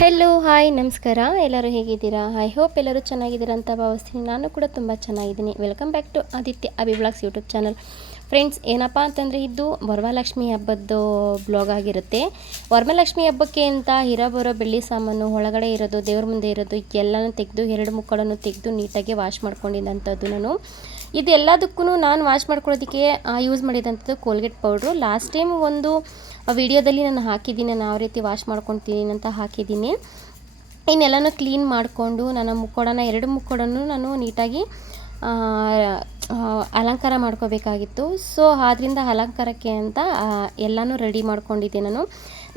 Hello hi ನಮಸ್ಕಾರ. ಎಲ್ಲರೂ ಹೇಗಿದ್ದೀರಾ? ಐ ಹೋಪ್ ಎಲ್ಲರೂ ಚೆನ್ನಾಗಿದ್ದೀರಾ ಅಂತ ಭಾವಿಸ್ತೀನಿ. ನಾನು ಕೂಡ ತುಂಬ ಚೆನ್ನಾಗಿದ್ದೀನಿ. Welcome back to Aditya Abhi vlogs YouTube channel. Friends, ಏನಪ್ಪ ಅಂತಂದರೆ ಇದು ವರಮಹಾಲಕ್ಷ್ಮಿ ಹಬ್ಬದ್ದು ಬ್ಲಾಗ್ ಆಗಿರುತ್ತೆ. ವರಮಹಾಲಕ್ಷ್ಮಿ ಹಬ್ಬಕ್ಕೆ ಅಂತ ಬರೋ ಬೆಳ್ಳಿ ಸಾಮಾನು ಒಳಗಡೆ ಇರೋದು, ದೇವ್ರ ಮುಂದೆ ಇರೋದು ಎಲ್ಲನೂ ತೆಗೆದು 2 ಮುಕ್ಕಳನ್ನು ತೆಗೆದು ನೀಟಾಗಿ ವಾಶ್ ಮಾಡ್ಕೊಂಡಿದ್ದಂಥದ್ದು ನಾನು. ಇದು ಎಲ್ಲದಕ್ಕೂ ನಾನು ವಾಶ್ ಮಾಡ್ಕೊಳ್ಳೋದಕ್ಕೆ ಯೂಸ್ ಮಾಡಿದಂಥದ್ದು ಕೋಲ್ಗೇಟ್ ಪೌಡ್ರು. ಲಾಸ್ಟ್ ಟೈಮ್ ಒಂದು ವಿಡಿಯೋದಲ್ಲಿ ನಾನು ಹಾಕಿದ್ದೀನಿ, ನಾನು ಯಾವ ರೀತಿ ವಾಶ್ ಮಾಡ್ಕೊತೀನಿ ಅಂತ ಹಾಕಿದ್ದೀನಿ. ಇನ್ನೆಲ್ಲನೂ ಕ್ಲೀನ್ ಮಾಡಿಕೊಂಡು ನನ್ನ ಮುಕ್ಕೋಡನ 2 ಮುಕ್ಕೋಡನ್ನು ನಾನು ನೀಟಾಗಿ ಅಲಂಕಾರ ಮಾಡ್ಕೋಬೇಕಾಗಿತ್ತು. ಸೊ ಆದ್ದರಿಂದ ಅಲಂಕಾರಕ್ಕೆ ಅಂತ ಎಲ್ಲನೂ ರೆಡಿ ಮಾಡ್ಕೊಂಡಿದ್ದೆ ನಾನು.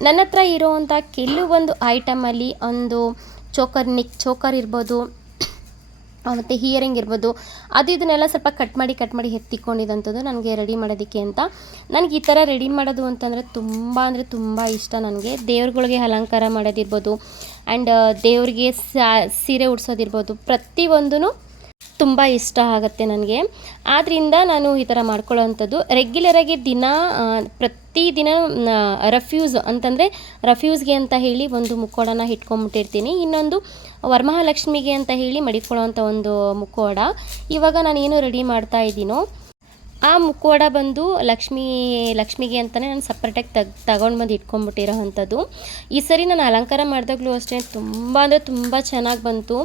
ನನ್ನ ಹತ್ರ ಇರೋವಂಥ ಕೆಲವೊಂದು ಐಟಮಲ್ಲಿ ಒಂದು ನೆಕ್ ಚೋಕರ್ ಇರ್ಬೋದು, ಮತ್ತು ಹಿಯರಿಂಗ್ ಇರ್ಬೋದು, ಇದನ್ನೆಲ್ಲ ಸ್ವಲ್ಪ ಕಟ್ ಮಾಡಿ ಎತ್ತಿಕೊಂಡಿದ್ದಂಥದ್ದು ನನಗೆ ರೆಡಿ ಮಾಡೋದಕ್ಕೆ ಅಂತ. ನನಗೆ ಈ ಥರ ರೆಡಿ ಮಾಡೋದು ಅಂತಂದರೆ ತುಂಬ ಇಷ್ಟ. ನನಗೆ ದೇವ್ರುಗಳಿಗೆ ಅಲಂಕಾರ ಮಾಡೋದಿರ್ಬೋದು, ಆ್ಯಂಡ್ ದೇವ್ರಿಗೆ ಸೀರೆ ಉಡ್ಸೋದಿರ್ಬೋದು, ಪ್ರತಿಯೊಂದೂ ತುಂಬ ಇಷ್ಟ ಆಗುತ್ತೆ ನನಗೆ. ಆದ್ದರಿಂದ ನಾನು ಈ ಥರ ಮಾಡ್ಕೊಳ್ಳೋವಂಥದ್ದು ರೆಗ್ಯುಲರಾಗಿ ಪ್ರತಿದಿನ ರಫ್ಯೂಸ್ ಅಂತಂದರೆ ರಫ್ಯೂಸ್ಗೆ ಅಂತ ಹೇಳಿ ಒಂದು ಮುಕ್ಕೋಡನ ಇಟ್ಕೊಂಡ್ಬಿಟ್ಟಿರ್ತೀನಿ. ಇನ್ನೊಂದು ವರಮಹಾಲಕ್ಷ್ಮಿಗೆ ಅಂತ ಹೇಳಿ ಮಡಿಕೊಳ್ಳೋವಂಥ ಒಂದು ಮುಕ್ಕೋಡ. ಇವಾಗ ನಾನೇನು ರೆಡಿ ಮಾಡ್ತಾ ಇದ್ದೀನೋ ಆ ಮುಕ್ಕೋಡ ಬಂದು ಲಕ್ಷ್ಮಿಗೆ ಅಂತಲೇ ನಾನು ಸಪ್ರೇಟಾಗಿ ತಗೊಂಡು ಬಂದು ಇಟ್ಕೊಂಡ್ಬಿಟ್ಟಿರೋ ಅಂಥದ್ದು. ಈ ಸರಿ ನಾನು ಅಲಂಕಾರ ಮಾಡಿದಾಗಲೂ ಅಷ್ಟೇ ತುಂಬ ಚೆನ್ನಾಗಿ ಬಂತು.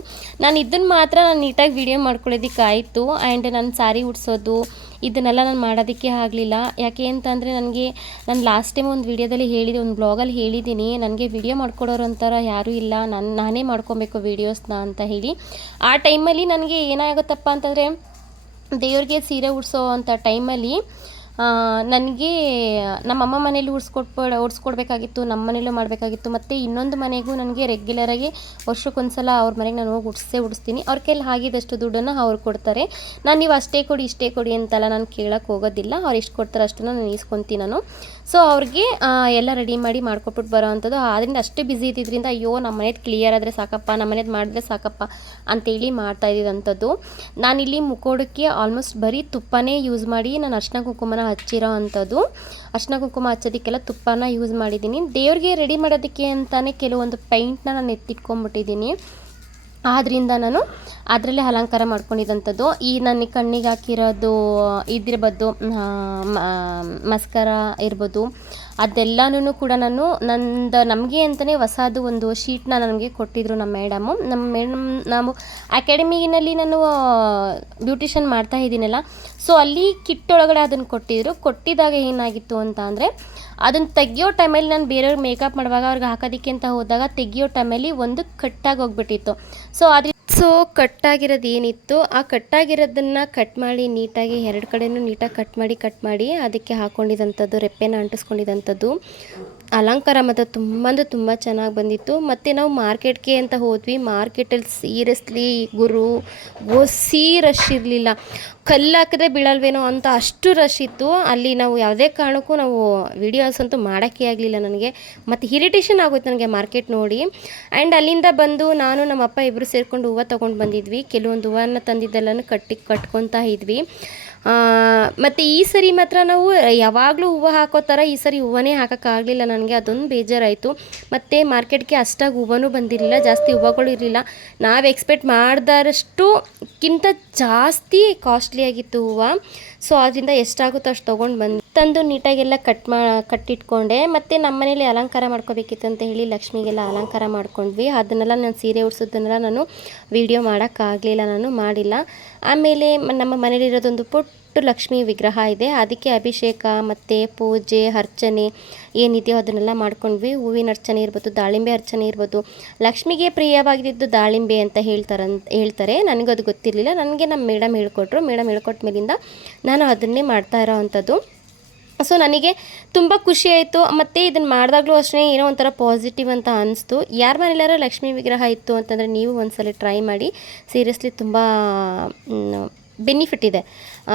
ನಾನು ಇದನ್ನು ಮಾತ್ರ ನಾನು ನೀಟಾಗಿ ವಿಡಿಯೋ ಮಾಡ್ಕೊಳ್ಳೋದಕ್ಕಾಯಿತು. ಆ್ಯಂಡ್ ನಾನು ಸಾರಿ ಉಡ್ಸೋದು ಇದನ್ನೆಲ್ಲ ನಾನು ಮಾಡೋದಕ್ಕೆ ಆಗಲಿಲ್ಲ. ಯಾಕೆ ಅಂತಂದರೆ ನಾನು ಲಾಸ್ಟ್ ಟೈಮ್ ಒಂದು ವಿಡಿಯೋದಲ್ಲಿ ಒಂದು ಬ್ಲಾಗಲ್ಲಿ ಹೇಳಿದ್ದೀನಿ, ನನಗೆ ವಿಡಿಯೋ ಮಾಡ್ಕೊಡೋರು ಅಂತಾರ ಯಾರೂ ಇಲ್ಲ, ನಾನೇ ಮಾಡ್ಕೊಬೇಕು ವೀಡಿಯೋಸ್ನ ಅಂತ ಹೇಳಿ. ಆ ಟೈಮಲ್ಲಿ ನನಗೆ ಏನಾಗುತ್ತಪ್ಪ ಅಂತಂದರೆ ದೇವ್ರಿಗೆ ಸೀರೆ ಉಡ್ಸೋ ಅಂಥ ಟೈಮಲ್ಲಿ ನನಗೆ ನಮ್ಮಮ್ಮ ಮನೇಲಿ ಉಡ್ಸ್ಕೊಡ್ಬೇಕಾಗಿತ್ತು, ನಮ್ಮ ಮನೇಲೂ ಮಾಡಬೇಕಾಗಿತ್ತು. ಮತ್ತು ಇನ್ನೊಂದು ಮನೆಗೂ ನನಗೆ ರೆಗ್ಯುಲರಾಗಿ ವರ್ಷಕ್ಕೊಂದು ಸಲ ಅವ್ರ ಮನೆಗೆ ನಾನು ಹೋಗಿ ಉಡಿಸ್ತೀನಿ. ಅವ್ರ ಕೈಲಿ ಆಗಿದಷ್ಟು ದುಡ್ಡನ್ನು ಅವ್ರು ಕೊಡ್ತಾರೆ. ನೀವು ಅಷ್ಟೇ ಕೊಡಿ ಇಷ್ಟೇ ಕೊಡಿ ಅಂತೆಲ್ಲ ನಾನು ಕೇಳೋಕ್ಕೆ ಹೋಗೋದಿಲ್ಲ. ಅವ್ರು ಎಷ್ಟು ಕೊಡ್ತಾರೆ ಅಷ್ಟನ್ನು ನಾನು ಈಸ್ಕೊತೀನಿ ನಾನು. ಸೊ ಅವ್ರಿಗೆ ಎಲ್ಲ ರೆಡಿ ಮಾಡಿ ಮಾಡ್ಕೊಟ್ಬಿಟ್ಟು ಬರೋ ಅಂಥದ್ದು. ಆದ್ದರಿಂದ ಅಷ್ಟೇ ಬ್ಯುಸಿ ಇದ್ದಿದ್ದರಿಂದ ಅಯ್ಯೋ ನಮ್ಮ ಮನೇದು ಕ್ಲಿಯರ್ ಆದರೆ ಸಾಕಪ್ಪ, ನಮ್ಮ ಮನೇದು ಮಾಡಿದ್ರೆ ಸಾಕಪ್ಪ ಅಂತೇಳಿ ಮಾಡ್ತಾ ಇದ್ದಿದ್ದಂಥದ್ದು. ನಾನಿಲ್ಲಿ ಮುಕ್ಕೋಡಕ್ಕೆ ಆಲ್ಮೋಸ್ಟ್ ಬರೀ ತುಪ್ಪನೇ ಯೂಸ್ ಮಾಡಿ ನಾನು ಅರಿಶಿನ ಕುಂಕುಮನ ಹಚ್ಚಿರೋ ಅಂಥದ್ದು. ಅರಿಶಿನ ಕುಂಕುಮ ಹಚ್ಚೋದಕ್ಕೆಲ್ಲ ತುಪ್ಪನ ಯೂಸ್ ಮಾಡಿದ್ದೀನಿ. ದೇವ್ರಿಗೆ ರೆಡಿ ಮಾಡೋದಕ್ಕೆ ಅಂತಲೇ ಕೆಲವೊಂದು ಪೈಂಟ್ನ ನಾನು ಎತ್ತಿಟ್ಕೊಂಡ್ಬಿಟ್ಟಿದ್ದೀನಿ. ಆದ್ದರಿಂದ ನಾನು ಅದರಲ್ಲೇ ಅಲಂಕಾರ ಮಾಡ್ಕೊಂಡಿದ್ದಂಥದ್ದು. ಈ ನನ್ನ ಕಣ್ಣಿಗೆ ಹಾಕಿರೋದು ಇದಿರ್ಬೋದು, ಮಸ್ಕರ ಇರ್ಬೋದು, ಅದೆಲ್ಲನೂ ಕೂಡ ನಮಗೆ ಅಂತಲೇ ಹೊಸದು ಒಂದು ಶೀಟ್ನ ನನಗೆ ಕೊಟ್ಟಿದ್ದರು ನಮ್ಮ ಮೇಡಮ್. ನಾವು ಅಕಾಡೆಮಿನಲ್ಲಿ ನಾನು ಬ್ಯೂಟಿಷನ್ ಮಾಡ್ತಾ ಇದ್ದೀನಲ್ಲ, ಸೊ ಅಲ್ಲಿ ಕಿಟ್ ಒಳಗಡೆ ಅದನ್ನು ಕೊಟ್ಟಿದ್ದಾಗ ಏನಾಗಿತ್ತು ಅಂತ ಅಂದರೆ, ಅದನ್ನು ತೆಗಿಯೋ ಟೈಮಲ್ಲಿ ನಾನು ಬೇರೆಯವ್ರಿಗೆ ಮೇಕಪ್ ಮಾಡುವಾಗ ಅವ್ರಿಗೆ ಹಾಕೋದಕ್ಕೆ ಅಂತ ಹೋದಾಗ ತೆಗಿಯೋ ಟೈಮಲ್ಲಿ ಒಂದು ಕಟ್ಟಾಗಿ ಹೋಗ್ಬಿಟ್ಟಿತ್ತು. ಸೊ ಕಟ್ಟಾಗಿರೋದು ಏನಿತ್ತು, ಆ ಕಟ್ಟಾಗಿರೋದನ್ನು ಕಟ್ ಮಾಡಿ ನೀಟಾಗಿ 2 ಕಡೆಯೂ ನೀಟಾಗಿ ಕಟ್ ಮಾಡಿ ಅದಕ್ಕೆ ಹಾಕ್ಕೊಂಡಿದ್ದಂಥದ್ದು, ರೆಪ್ಪೆನ ಅಂಟಿಸ್ಕೊಂಡಿದ್ದಂಥದ್ದು ಅಲಂಕಾರ ಮಾತ್ರ ತುಂಬ ಚೆನ್ನಾಗಿ ಬಂದಿತ್ತು. ಮತ್ತು ನಾವು ಮಾರ್ಕೆಟ್ಗೆ ಅಂತ ಹೋದ್ವಿ. ಮಾರ್ಕೆಟಲ್ಲಿ ಸೀರಿಯಸ್ಲಿ ಒಸಿ ರಶ್ ಇರಲಿಲ್ಲ. ಕಲ್ಲು ಹಾಕಿದ್ರೆ ಬೀಳಲ್ವೇನೋ ಅಂತ ಅಷ್ಟು ರಶ್ ಇತ್ತು ಅಲ್ಲಿ. ನಾವು ಯಾವುದೇ ಕಾರಣಕ್ಕೂ ನಾವು ವಿಡಿಯೋಸ್ ಅಂತೂ ಮಾಡೋಕ್ಕೆ ಆಗಲಿಲ್ಲ ನನಗೆ. ಮತ್ತು ಇರಿಟೇಷನ್ ಆಗೋಯ್ತು ನನಗೆ ಮಾರ್ಕೆಟ್ ನೋಡಿ. ಆ್ಯಂಡ್ ಅಲ್ಲಿಂದ ಬಂದು ನಾನು ನಮ್ಮ ಅಪ್ಪ ಇಬ್ಬರು ಸೇರಿಕೊಂಡು ಹೂವು ತೊಗೊಂಡು ಬಂದಿದ್ವಿ. ಕೆಲವೊಂದು ಹೂವನ್ನ ತಂದಿದ್ದೆಲ್ಲನೂ ಕಟ್ಕೊತಾ ಇದ್ವಿ. ಮತ್ತು ಈ ಸರಿ ಮಾತ್ರ ನಾವು ಯಾವಾಗಲೂ ಹೂವು ಹಾಕೋ ಥರ ಈ ಸರಿ ಹೂವನೇ ಹಾಕೋಕ್ಕಾಗಲಿಲ್ಲ ನನಗೆ. ಅದೊಂದು ಬೇಜಾರಾಯಿತು. ಮತ್ತು ಮಾರ್ಕೆಟ್ಗೆ ಅಷ್ಟಾಗಿ ಹೂವನೂ ಬಂದಿರಲಿಲ್ಲ, ಜಾಸ್ತಿ ಹೂವುಗಳು ಇರಲಿಲ್ಲ. ನಾವು ಎಕ್ಸ್ಪೆಕ್ಟ್ ಮಾಡಿದಷ್ಟಕ್ಕಿಂತ ಜಾಸ್ತಿ ಕಾಸ್ಟ್ಲಿ ಆಗಿತ್ತು ಹೂವು. ಸೊ ಅದರಿಂದ ಎಷ್ಟಾಗುತ್ತೋ ಅಷ್ಟು ತಂದು ನೀಟಾಗೆಲ್ಲ ಕಟ್ಟಿಟ್ಕೊಂಡೆ. ಮತ್ತು ನಮ್ಮ ಮನೇಲಿ ಅಲಂಕಾರ ಮಾಡ್ಕೋಬೇಕಿತ್ತು ಅಂತ ಹೇಳಿ ಲಕ್ಷ್ಮಿಗೆಲ್ಲ ಅಲಂಕಾರ ಮಾಡ್ಕೊಂಡ್ವಿ. ಅದನ್ನೆಲ್ಲ ನಾನು ಸೀರೆ ಉಡ್ಸೋದನ್ನೆಲ್ಲ ನಾನು ವಿಡಿಯೋ ಮಾಡೋಕ್ಕಾಗಲಿಲ್ಲ, ನಾನು ಮಾಡಿಲ್ಲ. ಆಮೇಲೆ ನಮ್ಮ ಮನೇಲಿರೋದೊಂದು ಪುಟ್ಟ ಲಕ್ಷ್ಮಿ ವಿಗ್ರಹ ಇದೆ, ಅದಕ್ಕೆ ಅಭಿಷೇಕ ಮತ್ತು ಪೂಜೆ ಅರ್ಚನೆ ಏನಿದೆಯೋ ಅದನ್ನೆಲ್ಲ ಮಾಡ್ಕೊಂಡ್ವಿ. ಹೂವಿನ ಅರ್ಚನೆ ಇರ್ಬೋದು, ದಾಳಿಂಬೆ ಅರ್ಚನೆ ಇರ್ಬೋದು. ಲಕ್ಷ್ಮಿಗೆ ಪ್ರಿಯವಾಗಿದ್ದು ದಾಳಿಂಬೆ ಅಂತ ಹೇಳ್ತಾರೆ. ನನಗೂ ಅದು ಗೊತ್ತಿರಲಿಲ್ಲ. ನನಗೆ ನಮ್ಮ ಮೇಡಮ್ ಹೇಳ್ಕೊಟ್ರು. ಮೇಡಮ್ ಹೇಳ್ಕೊಟ್ಟ ಮೇಲಿಂದ ನಾನು ಅದನ್ನೇ ಮಾಡ್ತಾ ಇರೋ ಅಂಥದ್ದು. ಸೊ ನನಗೆ ತುಂಬ ಖುಷಿ ಆಯಿತು. ಮತ್ತು ಇದನ್ನು ಮಾಡಿದಾಗಲೂ ಅಷ್ಟೇ ಏನೋ ಒಂಥರ ಪಾಸಿಟಿವ್ ಅಂತ ಅನಿಸ್ತು. ಯಾರ ಮನೆಯಲ್ಲಾರ ಲಕ್ಷ್ಮೀ ವಿಗ್ರಹ ಇತ್ತು ಅಂತಂದರೆ ನೀವು ಒಂದ್ಸಲ ಟ್ರೈ ಮಾಡಿ. ಸೀರಿಯಸ್ಲಿ ತುಂಬ ಬೆನಿಫಿಟ್ ಇದೆ.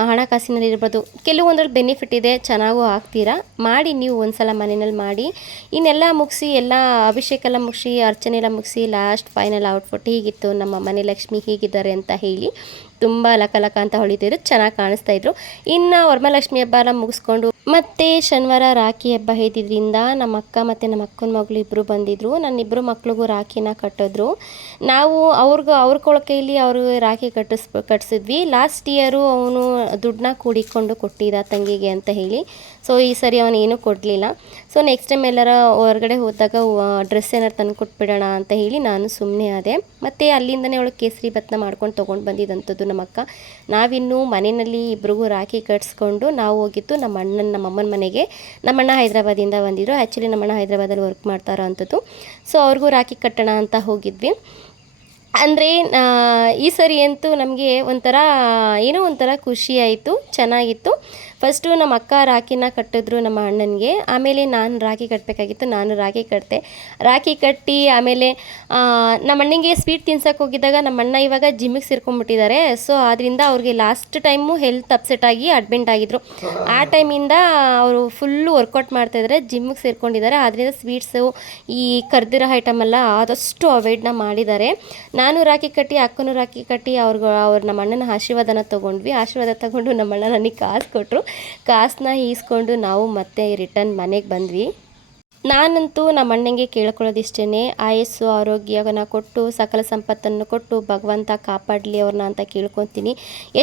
ಹಣಕಾಸಿನಲ್ಲಿ ಇರ್ಬೋದು, ಕೆಲವೊಂದ್ರಲ್ಲಿ ಬೆನಿಫಿಟ್ ಇದೆ. ಚೆನ್ನಾಗೂ ಆಗ್ತೀರಾ. ಮಾಡಿ ನೀವು ಒಂದ್ಸಲ ಮನೆಯಲ್ಲಿ ಮಾಡಿ. ಇನ್ನೆಲ್ಲ ಮುಗಿಸಿ ಎಲ್ಲ ಅಭಿಷೇಕ ಎಲ್ಲ ಮುಗಿಸಿ ಅರ್ಚನೆ ಎಲ್ಲ ಮುಗಿಸಿ ಲಾಸ್ಟ್ ಫೈನಲ್ ಔಟ್ಫುಟ್ ಹೀಗಿತ್ತು. ನಮ್ಮ ಮನೆ ಲಕ್ಷ್ಮಿ ಹೀಗಿದ್ದಾರೆ ಅಂತ ಹೇಳಿ ತುಂಬ ಲಕ ಅಂತ ಹೊಳಿತಿದ್ರು, ಚೆನ್ನಾಗಿ ಕಾಣಿಸ್ತಾ ಇದ್ರು. ಇನ್ನು ವರಮಹಾಲಕ್ಷ್ಮಿ ಹಬ್ಬ ಎಲ್ಲ ಮುಗಿಸ್ಕೊಂಡು ಮತ್ತು ಶನಿವಾರ ರಾಖಿ ಹಬ್ಬ ಇದ್ದಿದ್ದರಿಂದ ನಮ್ಮ ಅಕ್ಕ ಮತ್ತು ನಮ್ಮ ಅಕ್ಕನ ಮಗಳು ಇಬ್ಬರು ಬಂದಿದ್ದರು. ನನ್ನಿಬ್ಬರು ಮಕ್ಳಿಗೂ ರಾಖಿನ ಕಟ್ಟಿದ್ರು. ನಾವು ಅವ್ರ ಕೈಲಿ ಅವ್ರಿಗೆ ರಾಖಿ ಕಟ್ಟಿಸಿದ್ವಿ. ಲಾಸ್ಟ್ ಇಯರು ಅವನು ದುಡ್ಡನ್ನ ಕೂಡಿಕೊಂಡು ಕೊಟ್ಟಿದ್ದ ತಂಗಿಗೆ ಅಂತ ಹೇಳಿ. ಸೊ ಈ ಸರಿ ಅವನು ಏನೂ ಕೊಡಲಿಲ್ಲ. ಸೊ ನೆಕ್ಸ್ಟ್ ಟೈಮ್ ಎಲ್ಲರ ಹೊರಗಡೆ ಹೋದಾಗ ಡ್ರೆಸ್ ಏನಾರು ತಂದು ಕೊಟ್ಬಿಡೋಣ ಅಂತ ಹೇಳಿ ನಾನು ಸುಮ್ಮನೆ ಆದೆ. ಮತ್ತು ಅಲ್ಲಿಂದನೇ ಅವಳು ಕೇಸರಿ ಭತ್ನ ಮಾಡ್ಕೊಂಡು ತೊಗೊಂಡು ಬಂದಿದ್ದಂಥದ್ದು ನಮ್ಮ ಅಕ್ಕ. ನಾವಿನ್ನೂ ಮನೆಯಲ್ಲಿ ಇಬ್ರಿಗೂ ರಾಖಿ ಕಟ್ಸ್ಕೊಂಡು ನಾವು ಹೋಗಿದ್ದು ನಮ್ಮ ಅಮ್ಮನ ಮನೆಗೆ. ನಮ್ಮಣ್ಣ ಹೈದ್ರಾಬಾದಿಂದ ಬಂದಿದ್ರು. ಆ್ಯಕ್ಚುಲಿ ನಮ್ಮಣ್ಣ ಹೈದ್ರಾಬಾದಲ್ಲಿ ವರ್ಕ್ ಮಾಡ್ತಾರೋ ಅಂಥದ್ದು. ಸೊ ಅವ್ರಿಗೂ ರಾಖಿ ಕಟ್ಟೋಣ ಅಂತ ಹೋಗಿದ್ವಿ. ಅಂದರೆ ಈ ಸರಿ ಅಂತೂ ನಮಗೆ ಏನೋ ಒಂಥರ ಖುಷಿ ಆಯಿತು, ಚೆನ್ನಾಗಿತ್ತು. ಫಸ್ಟು ನಮ್ಮ ಅಕ್ಕ ರಾಖಿನ ಕಟ್ಟಿದ್ರು ನಮ್ಮ ಅಣ್ಣನಿಗೆ. ಆಮೇಲೆ ನಾನು ರಾಖಿ ಕಟ್ಟಬೇಕಾಗಿತ್ತು, ನಾನು ರಾಖಿ ಕಟ್ಟಿದೆ. ರಾಖಿ ಕಟ್ಟಿ ಆಮೇಲೆ ನಮ್ಮ ಅಣ್ಣನಿಗೆ ಸ್ವೀಟ್ ತಿನ್ಸಕ್ಕೆ ಹೋಗಿದ್ದಾಗ ನಮ್ಮ ಅಣ್ಣ ಇವಾಗ ಜಿಮ್ಮಿಗೆ ಸೇರ್ಕೊಂಡ್ಬಿಟ್ಟಿದ್ದಾರೆ. ಸೊ ಆದ್ದರಿಂದ ಅವ್ರಿಗೆ ಲಾಸ್ಟ್ ಟೈಮು ಹೆಲ್ತ್ ಅಪ್ಸೆಟ್ ಆಗಿ ಅಡ್ಮಿಂಟ್ ಆಗಿದ್ರು. ಆ ಟೈಮಿಂದ ಅವರು ಫುಲ್ಲು ವರ್ಕೌಟ್ ಮಾಡ್ತಾಯಿದ್ದಾರೆ, ಜಿಮ್ಮಿಗೆ ಸೇರ್ಕೊಂಡಿದ್ದಾರೆ. ಆದ್ದರಿಂದ ಸ್ವೀಟ್ಸು ಈ ಕರ್ದಿರೋ ಐಟಮೆಲ್ಲ ಆದಷ್ಟು ಅವಾಯ್ಡ್ನ ಮಾಡಿದ್ದಾರೆ. ನಾನು ರಾಖಿ ಕಟ್ಟಿ, ಅಕ್ಕನೂ ರಾಖಿ ಕಟ್ಟಿ ಅವ್ರು ನಮ್ಮ ಅಣ್ಣನ ಆಶೀರ್ವಾದನ ತೊಗೊಂಡ್ವಿ. ಆಶೀರ್ವಾದ ತೊಗೊಂಡು ನಮ್ಮ ಅಣ್ಣ ನನಗೆ ಕಾಸು ಕೊಟ್ಟರು. ಕಾಸನ್ನ ಈಸ್ಕೊಂಡು ನಾವು ಮತ್ತೆ ರಿಟರ್ನ್ ಮನೆಗೆ ಬಂದ್ವಿ. ನಾನಂತೂ ನಮ್ಮ ಅಣ್ಣಂಗೆ ಕೇಳ್ಕೊಳ್ಳೋದಿಷ್ಟೇ, ಆಯಸ್ಸು ಆರೋಗ್ಯನ ಕೊಟ್ಟು ಸಕಲ ಸಂಪತ್ತನ್ನು ಕೊಟ್ಟು ಭಗವಂತ ಕಾಪಾಡಲಿ ಅವ್ರನ್ನ ಅಂತ ಕೇಳ್ಕೊತೀನಿ.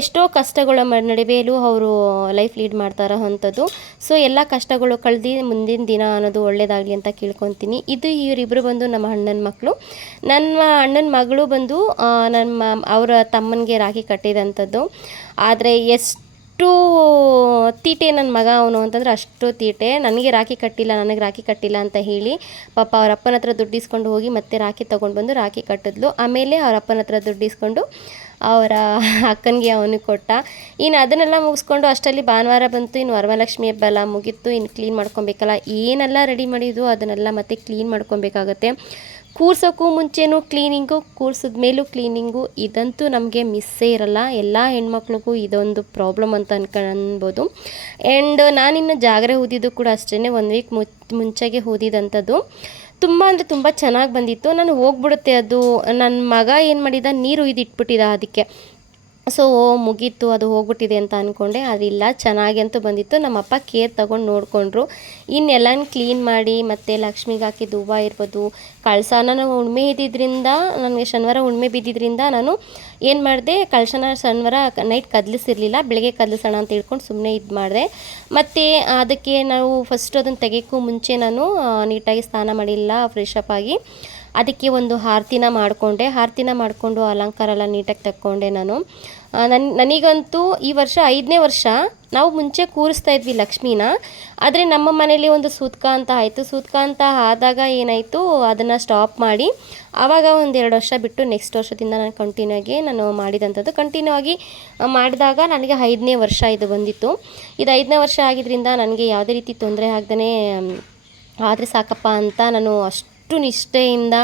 ಎಷ್ಟೋ ಕಷ್ಟಗಳ ನಡುವೆಯೂ ಅವರು ಲೈಫ್ ಲೀಡ್ ಮಾಡ್ತಾರೋ ಅಂಥದ್ದು. ಸೊ ಎಲ್ಲ ಕಷ್ಟಗಳು ಕಳೆದು ಮುಂದಿನ ದಿನ ಅನ್ನೋದು ಒಳ್ಳೆಯದಾಗಲಿ ಅಂತ ಕೇಳ್ಕೊತೀನಿ. ಇದು ಇವರಿಬ್ಬರು ಬಂದು ನಮ್ಮ ಅಣ್ಣನ ಮಕ್ಕಳು. ನನ್ನ ಅಣ್ಣನ ಮಗಳು ಬಂದು ಅವರ ತಮ್ಮನಿಗೆ ರಾಖಿ ಕಟ್ಟಿದಂಥದ್ದು. ಆದರೆ ಎಷ್ಟು ತೀಟೆ ನನ್ನ ಮಗ ಅವನು ಅಂತಂದರೆ ಅಷ್ಟು ತೀಟೆ. ನನಗೆ ರಾಖಿ ಕಟ್ಟಿಲ್ಲ ಅಂತ ಹೇಳಿ ಪಾಪ ಅವ್ರ ಅಪ್ಪನ ಹತ್ರ ದುಡ್ಡು ಇಸ್ಕೊಂಡು ಹೋಗಿ ಮತ್ತೆ ರಾಖಿ ತೊಗೊಂಡು ಬಂದು ರಾಖಿ ಕಟ್ಟಿದ್ಲು. ಆಮೇಲೆ ಅವ್ರ ಅಪ್ಪನ ಹತ್ರ ದುಡ್ಡು ಇಸ್ಕೊಂಡು ಅವರ ಅಕ್ಕನಿಗೆ ಅವನಿಗೆ ಕೊಟ್ಟ. ಇನ್ನು ಅದನ್ನೆಲ್ಲ ಮುಗಿಸ್ಕೊಂಡು ಅಷ್ಟರಲ್ಲಿ ಭಾನುವಾರ ಬಂತು. ಇನ್ನು ವರಮಹಾಲಕ್ಷ್ಮಿ ಹಬ್ಬ ಎಲ್ಲ ಮುಗೀತು. ಇನ್ನು ಕ್ಲೀನ್ ಮಾಡ್ಕೊಬೇಕಲ್ಲ, ಏನೆಲ್ಲ ರೆಡಿ ಮಾಡಿದ್ದು ಅದನ್ನೆಲ್ಲ ಮತ್ತೆ ಕ್ಲೀನ್ ಮಾಡ್ಕೊಬೇಕಾಗತ್ತೆ. ಕೂರ್ಸೋಕ್ಕೂ ಮುಂಚೆನೂ ಕ್ಲೀನಿಂಗು, ಕೂರ್ಸಿದ ಮೇಲೂ ಕ್ಲೀನಿಂಗು, ಇದಂತೂ ನಮಗೆ ಮಿಸ್ಸೇ ಇರಲ್ಲ. ಎಲ್ಲ ಹೆಣ್ಮಕ್ಳಿಗೂ ಇದೊಂದು ಪ್ರಾಬ್ಲಮ್ ಅಂತ ಅನ್ಬೋದು. ಆ್ಯಂಡ್ ನಾನಿನ್ನು ಜಾಗರೆ ಊದಿದ್ದು ಕೂಡ ಅಷ್ಟೇ, 1 ವೀಕ್ ಮುಂಚೆಗೆ ಊದಿದಂಥದ್ದು. ತುಂಬ ಅಂದರೆ ತುಂಬ ಚೆನ್ನಾಗಿ ಬಂದಿತ್ತು. ನಾನು ಹೋಗ್ಬಿಡುತ್ತೆ ಅದು. ನನ್ನ ಮಗ ಏನು ಮಾಡಿದ, ನೀರು ಇಟ್ಬಿಟ್ಟಿದ್ದ ಅದಕ್ಕೆ. ಸೊ ಮುಗೀತು, ಅದು ಹೋಗ್ಬಿಟ್ಟಿದೆ ಅಂತ ಅಂದ್ಕೊಂಡೆ. ಅದಿಲ್ಲ, ಚೆನ್ನಾಗಿ ಅಂತೂ ಬಂದಿತ್ತು. ನಮ್ಮಪ್ಪ ಕೇರ್ ತೊಗೊಂಡು ನೋಡಿಕೊಂಡ್ರು. ಇನ್ನೆಲ್ಲನೂ ಕ್ಲೀನ್ ಮಾಡಿ ಮತ್ತು ಲಕ್ಷ್ಮಿಗೆ ಹಾಕಿದ ಹೂವು ಇರ್ಬೋದು, ಕಳಸ. ನಾನು ಉಣ್ಮೆ ಇದ್ದಿದ್ದರಿಂದ, ನನಗೆ ಶನಿವಾರ ಉಣ್ಮೆ ಬಿದ್ದಿದ್ದರಿಂದ ನಾನು ಏನು ಮಾಡಿದೆ, ಕಳಶನ ಶನಿವಾರ ನೈಟ್ ಕದಲಿಸಿರಲಿಲ್ಲ, ಬೆಳಗ್ಗೆ ಕದಲಿಸೋಣ ಅಂತ ಹೇಳ್ಕೊಂಡು ಸುಮ್ಮನೆ ಇದು ಮಾಡಿದೆ. ಮತ್ತು ಅದಕ್ಕೆ ನಾವು ಫಸ್ಟ್ ಅದನ್ನು ತೆಗೆಯೋಕ್ಕೂ ಮುಂಚೆ ನಾನು ನೀಟಾಗಿ ಸ್ನಾನ ಮಾಡಿಲ್ಲ, ಫ್ರೆಶ್ ಅಪ್ ಆಗಿ ಅದಕ್ಕೆ ಒಂದು ಆರತಿನ ಮಾಡಿಕೊಂಡು ಅಲಂಕಾರ ಎಲ್ಲ ನೀಟಾಗಿ ತಕ್ಕೊಂಡೆ ನಾನು. ನನಗಂತೂ ಈ ವರ್ಷ 5ನೇ ವರ್ಷ. ನಾವು ಮುಂಚೆ ಕೂರಿಸ್ತಾ ಇದ್ವಿ ಲಕ್ಷ್ಮೀನ. ಆದರೆ ನಮ್ಮ ಮನೇಲಿ ಒಂದು ಸೂತ್ಕ ಅಂತ ಆಯಿತು. ಸೂತ್ಕ ಅಂತ ಆದಾಗ ಏನಾಯಿತು, ಅದನ್ನು ಸ್ಟಾಪ್ ಮಾಡಿ ಆವಾಗ 1-2 ವರ್ಷ ಬಿಟ್ಟು ನೆಕ್ಸ್ಟ್ ವರ್ಷದಿಂದ ನಾನು ಕಂಟಿನ್ಯೂ ಆಗಿ ಮಾಡಿದಂಥದ್ದು. ಕಂಟಿನ್ಯೂ ಆಗಿ ಮಾಡಿದಾಗ ನನಗೆ 5ನೇ ವರ್ಷ ಇದು ಬಂದಿತ್ತು. ಇದು 5ನೇ ವರ್ಷ ಆಗಿದ್ದರಿಂದ ನನಗೆ ಯಾವುದೇ ರೀತಿ ತೊಂದರೆ ಆಗದೇ ಆದರೆ ಸಾಕಪ್ಪ ಅಂತ ನಾನು ಅಷ್ಟು ನಿಷ್ಠೆಯಿಂದ,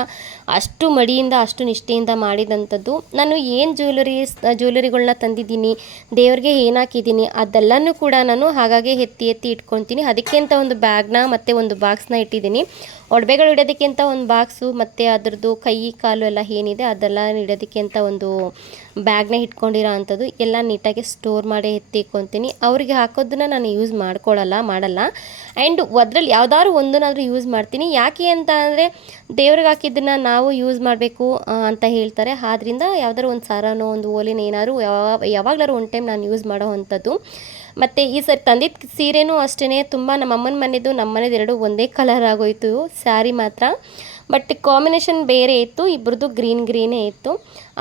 ಅಷ್ಟು ಮಡಿಯಿಂದ, ಅಷ್ಟು ನಿಷ್ಠೆಯಿಂದ ಮಾಡಿದಂಥದ್ದು. ನಾನು ಏನು ಜ್ಯುವೆಲರಿಗಳನ್ನ ತಂದಿದ್ದೀನಿ, ದೇವ್ರಿಗೆ ಏನು ಹಾಕಿದ್ದೀನಿ, ಅದೆಲ್ಲನೂ ಕೂಡ ನಾನು ಹಾಗಾಗಿ ಎತ್ತಿ ಇಟ್ಕೊತೀನಿ. ಅದಕ್ಕೆ ಅಂತ ಒಂದು ಬ್ಯಾಗ್ನ ಮತ್ತು ಒಂದು ಬಾಕ್ಸ್ನ ಇಟ್ಟಿದ್ದೀನಿ. ಒಡವೆಗಳು ಇಡೋದಕ್ಕೆ ಅಂತ ಒಂದು ಬಾಕ್ಸು, ಮತ್ತು ಅದರದ್ದು ಕೈ ಕಾಲು ಎಲ್ಲ ಏನಿದೆ ಅದೆಲ್ಲ ಇಡೋದಕ್ಕೆ ಅಂತ ಒಂದು ಬ್ಯಾಗ್ನ ಇಟ್ಕೊಂಡಿರೋ ಅಂಥದ್ದು ಎಲ್ಲ ನೀಟಾಗಿ ಸ್ಟೋರ್ ಮಾಡಿ ಎತ್ತಿಕ್ಕೊತೀನಿ. ಅವ್ರಿಗೆ ಹಾಕೋದನ್ನ ನಾನು ಯೂಸ್ ಮಾಡಲ್ಲ. ಆ್ಯಂಡ್ ಅದರಲ್ಲಿ ಯಾವ್ದಾದ್ರು ಒಂದನ್ನಾದರೂ ಯೂಸ್ ಮಾಡ್ತೀನಿ. ಯಾಕೆ ಅಂತ ಅಂದರೆ ದೇವ್ರಿಗೆ ಹಾಕಿದ್ದನ್ನು ನಾವು ಯೂಸ್ ಮಾಡಬೇಕು ಅಂತ ಹೇಳ್ತಾರೆ. ಆದ್ದರಿಂದ ಯಾವ್ದಾದ್ರು ಒಂದು ಸಾರನೋ ಒಂದು ಓಲಿನ ಏನಾದ್ರು ಯಾವಾಗಲಾದ್ರು ಒಂದು ಟೈಮ್ ನಾನು ಯೂಸ್ ಮಾಡೋ ಅಂಥದ್ದು. ಮತ್ತು ಈ ಸರಿ ತಂದಿದ್ದ ಸೀರೆನೂ ಅಷ್ಟೇ, ತುಂಬ ನಮ್ಮ ಅಮ್ಮನ ಮನೆದು ನಮ್ಮ ಮನೆದು ಎರಡೂ ಒಂದೇ ಕಲರ್ ಆಗೋಯಿತು ಸ್ಯಾರಿ ಮಾತ್ರ. ಬಟ್ ಕಾಂಬಿನೇಷನ್ ಬೇರೆ ಇತ್ತು, ಇಬ್ಬರದು ಗ್ರೀನೇ ಇತ್ತು.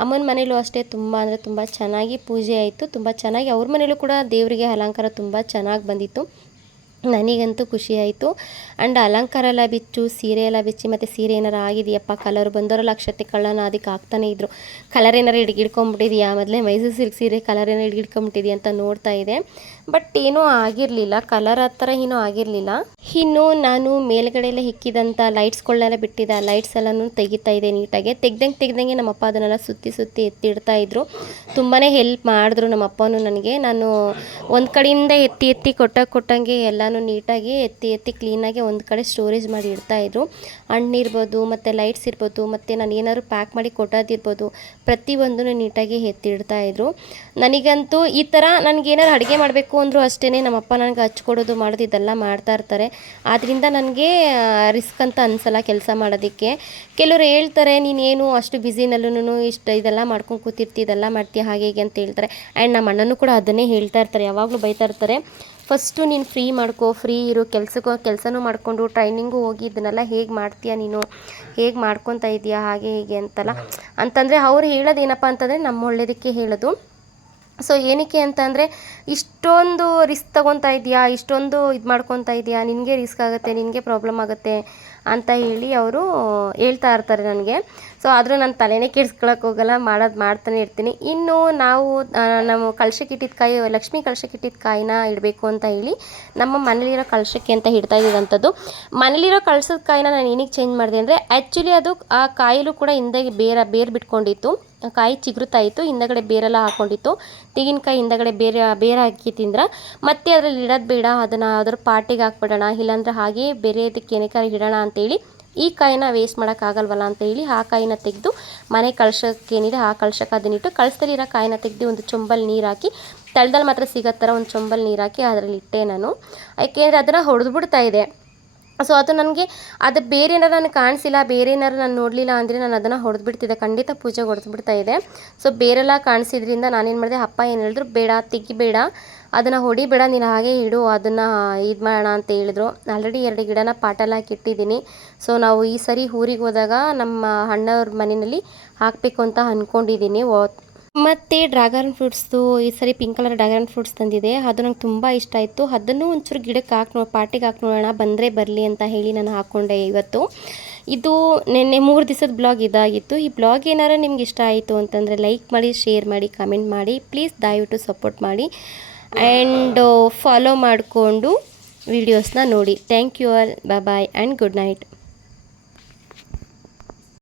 ಅಮ್ಮನ ಮನೇಲೂ ಅಷ್ಟೇ ತುಂಬ ಅಂದರೆ ತುಂಬ ಚೆನ್ನಾಗಿ ಪೂಜೆ ಆಯಿತು. ತುಂಬ ಚೆನ್ನಾಗಿ ಅವ್ರ ಮನೇಲೂ ಕೂಡ ದೇವರಿಗೆ ಅಲಂಕಾರ ತುಂಬ ಚೆನ್ನಾಗಿ ಬಂದಿತ್ತು. ನನಗಂತೂ ಖುಷಿ ಆಯಿತು. ಆ್ಯಂಡ್ ಅಲಂಕಾರ ಎಲ್ಲ ಬಿಚ್ಚು, ಸೀರೆ ಎಲ್ಲ ಬಿಚ್ಚಿ, ಮತ್ತು ಸೀರೆ ಏನಾರು ಆಗಿದೆಯಪ್ಪ, ಕಲರ್ ಬಂದವರೆಲ್ಲ ಅಕ್ಷತೆ ಕಳ್ಳನ ಅದಕ್ಕೆ ಹಾಕ್ತಾನೆ ಇದ್ರು. ಕಲರ್ ಏನಾರು ಹಿಡ್ಕೊಂಬಿಟ್ಟಿದೆಯಾ, ಮೊದಲೇ ಮೈಸೂರು ಸಿಲ್ಕ್ ಸೀರೆ ಕಲರ್ ಏನಾರು ಹಿಡ್ಕೊಂಬಿಟ್ಟಿದೆಯಾ ಅಂತ ನೋಡ್ತಾ ಇದೆ. ಬಟ್ ಏನೂ ಆಗಿರಲಿಲ್ಲ, ಕಲರ್ ಆ ಥರ ಏನೂ ಆಗಿರಲಿಲ್ಲ. ಇನ್ನು ನಾನು ಮೇಲ್ಗಡೆ ಎಲ್ಲ ಇಕ್ಕಿದಂಥ ಲೈಟ್ಸ್ಗಳನ್ನೆಲ್ಲ ಬಿಟ್ಟಿದ್ದೆ. ಆ ಲೈಟ್ಸ್ ಎಲ್ಲನೂ ತೆಗಿತಾ ಇದೆ ನೀಟಾಗಿ. ತೆಗ್ದಂಗೆ ನಮ್ಮಪ್ಪ ಅದನ್ನೆಲ್ಲ ಸುತ್ತಿ ಎತ್ತಿಡ್ತಾಯಿದ್ರು. ತುಂಬಾ ಹೆಲ್ಪ್ ಮಾಡಿದ್ರು ನಮ್ಮಪ್ಪನೂ ನನಗೆ. ನಾನು ಒಂದು ಕಡೆಯಿಂದ ಎತ್ತಿ ಕೊಟ್ಟಂಗೆ ಎಲ್ಲ ಎಲ್ಲನೂ ನೀಟಾಗಿ ಎತ್ತಿ ಕ್ಲೀನಾಗಿ ಒಂದು ಕಡೆ ಸ್ಟೋರೇಜ್ ಮಾಡಿ ಇಡ್ತಾಯಿದ್ರು. ಹಣ್ಣಿರ್ಬೋದು ಮತ್ತು ಲೈಟ್ಸ್ ಇರ್ಬೋದು ಮತ್ತು ನಾನು ಏನಾದ್ರು ಪ್ಯಾಕ್ ಮಾಡಿ ಕೊಟ್ಟೋದಿರ್ಬೋದು, ಪ್ರತಿಯೊಂದೂ ನೀಟಾಗಿ ಎತ್ತಿಡ್ತಾಯಿದ್ರು. ನನಗಂತೂ ಈ ಥರ ನನಗೇನಾದ್ರು ಅಡುಗೆ ಮಾಡಬೇಕು ಅಂದರೂ ಅಷ್ಟೇ ನಮ್ಮಪ್ಪ ನನಗೆ ಹಚ್ಕೊಡೋದು ಮಾಡೋದು ಇದೆಲ್ಲ ಮಾಡ್ತಾಯಿರ್ತಾರೆ. ಆದ್ದರಿಂದ ನನಗೆ ರಿಸ್ಕ್ ಅಂತ ಅನಿಸಲ್ಲ ಕೆಲಸ ಮಾಡೋದಕ್ಕೆ. ಕೆಲವರು ಹೇಳ್ತಾರೆ, ನೀನೇನು ಅಷ್ಟು ಬ್ಯುಸಿನಲ್ಲೂ ಇದೆಲ್ಲ ಮಾಡ್ಕೊಂಡು ಕೂತಿರ್ತಿ, ಇದೆಲ್ಲ ಮಾಡ್ತೀಯ ಹಾಗೆ ಹೀಗೆ ಅಂತ ಹೇಳ್ತಾರೆ. ಆ್ಯಂಡ್ ನಮ್ಮ ಅಣ್ಣನೂ ಕೂಡ ಅದನ್ನೇ ಹೇಳ್ತಾ ಇರ್ತಾರೆ, ಯಾವಾಗಲೂ ಬೈತಾ ಇರ್ತಾರೆ, ಫಸ್ಟು ನೀನು ಫ್ರೀ ಮಾಡ್ಕೋ, ಫ್ರೀ ಇರು, ಕೆಲಸನೂ ಮಾಡಿಕೊಂಡು ಟ್ರೈನಿಂಗು ಹೋಗಿ ಇದನ್ನೆಲ್ಲ ಹೇಗೆ ಮಾಡ್ತೀಯ, ನೀನು ಹೇಗೆ ಮಾಡ್ಕೊತಾ ಇದೆಯಾ ಹಾಗೆ ಹೀಗೆ ಅಂತಲ್ಲ ಅಂತಂದರೆ ಅವ್ರು ಹೇಳೋದೇನಪ್ಪ ಅಂತಂದರೆ ನಮ್ಮ ಒಳ್ಳೇದಕ್ಕೆ ಹೇಳೋದು. ಸೊ ಏನಕ್ಕೆ ಅಂತಂದರೆ ಇಷ್ಟೊಂದು ರಿಸ್ಕ್ ತೊಗೊತಾ ಇದೆಯಾ, ಇಷ್ಟೊಂದು ಇದು ಮಾಡ್ಕೊತಾ ಇದೆಯಾ, ನಿನಗೆ ರಿಸ್ಕ್ ಆಗುತ್ತೆ, ನಿನಗೆ ಪ್ರಾಬ್ಲಮ್ ಆಗುತ್ತೆ ಅಂತ ಹೇಳಿ ಅವರು ಹೇಳ್ತಾ ಇರ್ತಾರೆ ನನಗೆ. ಸೊ ಆದರೂ ನಾನು ತಲೆನೇ ಕೆಡ್ಸ್ಕೊಳಕ್ಕೆ ಹೋಗಲ್ಲ, ಮಾಡ್ತಾನೆ ಇರ್ತೀನಿ. ಇನ್ನು ನಾವು ಕಳಶಕ್ಕಿಟ್ಟಿದ್ದ ಕಾಯಿ, ಲಕ್ಷ್ಮೀ ಕಳಶಕ್ಕಿಟ್ಟಿದ್ದ ಕಾಯಿನ ಇಡಬೇಕು ಅಂತ ಹೇಳಿ ನಮ್ಮ ಮನೇಲಿರೋ ಕಳಶಕ್ಕೆ ಅಂತ ಇಡ್ತಾ ಇದ್ದಂಥದ್ದು. ಮನೇಲಿರೋ ಕಳಶದ ಕಾಯಿನ ನಾನು ಏನಕ್ಕೆ ಚೇಂಜ್ ಮಾಡಿದೆ ಅಂದರೆ ಆ್ಯಕ್ಚುಲಿ ಅದು ಆ ಕಾಯಿಲೂ ಕೂಡ ಹಿಂದೆ ಬೇರು ಬಿಟ್ಕೊಂಡಿತ್ತು, ಕಾಯಿ ಚಿಗುರುತ್ತಾ ಇತ್ತು, ಹಿಂದಗಡೆ ಬೇರೆಲ್ಲ ಹಾಕ್ಕೊಂಡಿತ್ತು. ತೆಂಗಿನಕಾಯಿ ಹಿಂದಗಡೆ ಬೇರೆ ಹಾಕಿ ತಿಂದ್ರೆ ಮತ್ತೆ ಅದರಲ್ಲಿ ಇಡೋದು ಬೇಡ, ಅದನ್ನು ಅದ್ರ ಪಾಟಿಗೆ ಹಾಕ್ಬಿಡೋಣ, ಇಲ್ಲಾಂದರೆ ಹಾಗೆ ಬೇರೆ ಇದಕ್ಕೆ ಏನಕ್ಕಾರು ಇಡೋಣ ಅಂತೇಳಿ ಈ ಕಾಯಿನ ವೇಸ್ಟ್ ಮಾಡೋಕ್ಕಾಗಲ್ವಲ್ಲ ಅಂತೇಳಿ ಆ ಕಾಯಿನ ತೆಗೆದು ಮನೆ ಕಳಶಕ್ಕೇನಿದೆ ಆ ಕಳಶಕ್ಕೆ ಅದನ್ನಿಟ್ಟು ಕಳಶದಲ್ಲಿರೋ ಕಾಯಿನ ತೆಗೆದು ಒಂದು ಚೊಂಬಲ್ಲಿ ನೀರು ಹಾಕಿ, ತಳದಲ್ಲಿ ಮಾತ್ರ ಸಿಗೋ ಥರ ಒಂದು ಚೊಂಬಲ್ಲಿ ನೀರು ಹಾಕಿ ಅದರಲ್ಲಿ ಇಟ್ಟೆ ನಾನು. ಯಾಕೆಂದರೆ ಅದನ್ನು ಹೊಡೆದ್ಬಿಡ್ತಾ ಇದೆ. ಸೊ ಅದು ನನಗೆ ಅದು ಬೇರೆ ಏನಾರು ನನಗೆ ಕಾಣಿಸಿಲ್ಲ, ಬೇರೆ ಏನಾರು ನಾನು ನೋಡಲಿಲ್ಲ ಅಂದರೆ ನಾನು ಅದನ್ನು ಹೊಡೆದ್ಬಿಡ್ತಿದ್ದೆ, ಖಂಡಿತ ಪೂಜೆಗೆ ಹೊಡೆದ್ಬಿಡ್ತಾ ಇದೆ. ಸೊ ಬೇರೆಲ್ಲ ಕಾಣಿಸಿದ್ರಿಂದ ನಾನೇನು ಮಾಡಿದೆ, ಅಪ್ಪ ಏನು ಹೇಳಿದ್ರು, ಬೇಡ ತೆಗಿಬೇಡ, ಅದನ್ನು ಹೊಡಿಬೇಡ, ನೀನು ಹಾಗೆ ಇಡು, ಅದನ್ನು ಇದು ಮಾಡೋಣ ಅಂತ ಹೇಳಿದ್ರು. ಆಲ್ರೆಡಿ 2 ಗಿಡನ ಪಾಟಲ್ಲಿ ಹಾಕಿ ಇಟ್ಟಿದ್ದೀನಿ. ಸೊ ನಾವು ಈ ಸರಿ ಊರಿಗೆ ಹೋದಾಗ ನಮ್ಮ ಅಣ್ಣವ್ರ ಮನೆಯಲ್ಲಿ ಹಾಕಬೇಕು ಅಂತ ಅಂದ್ಕೊಂಡಿದ್ದೀನಿ. ಮತ್ತು ಡ್ರ್ಯಾಗನ್ ಫ್ರೂಟ್ಸ್ದು ಈ ಸರಿ ಪಿಂಕ್ ಕಲರ್ ಡ್ರ್ಯಾಗನ್ ಫ್ರೂಟ್ಸ್ ತಂದಿದೆ, ಅದು ನಂಗೆ ತುಂಬ ಇಷ್ಟ ಆಯಿತು. ಅದನ್ನು ಒಂಚೂರು ಗಿಡಕ್ಕೆ ಪಾಟಿಗೆ ಹಾಕಿ ನೋಡೋಣ, ಬಂದರೆ ಬರಲಿ ಅಂತ ಹೇಳಿ ನಾನು ಹಾಕ್ಕೊಂಡೆ ಇವತ್ತು. ಇದು ನಿನ್ನೆ 3 ದಿವಸದ ಬ್ಲಾಗ್ ಇದಾಗಿತ್ತು. ಈ ಬ್ಲಾಗ್ ಏನಾರು ನಿಮ್ಗೆ ಇಷ್ಟ ಆಯಿತು ಅಂತಂದರೆ ಲೈಕ್ ಮಾಡಿ, ಶೇರ್ ಮಾಡಿ, ಕಮೆಂಟ್ ಮಾಡಿ, ಪ್ಲೀಸ್ ದಯವಿಟ್ಟು ಸಪೋರ್ಟ್ ಮಾಡಿ ಆ್ಯಂಡ್ ಫಾಲೋ ಮಾಡಿಕೊಂಡು ವೀಡಿಯೋಸ್ನ ನೋಡಿ. Thank you all, bye and good night.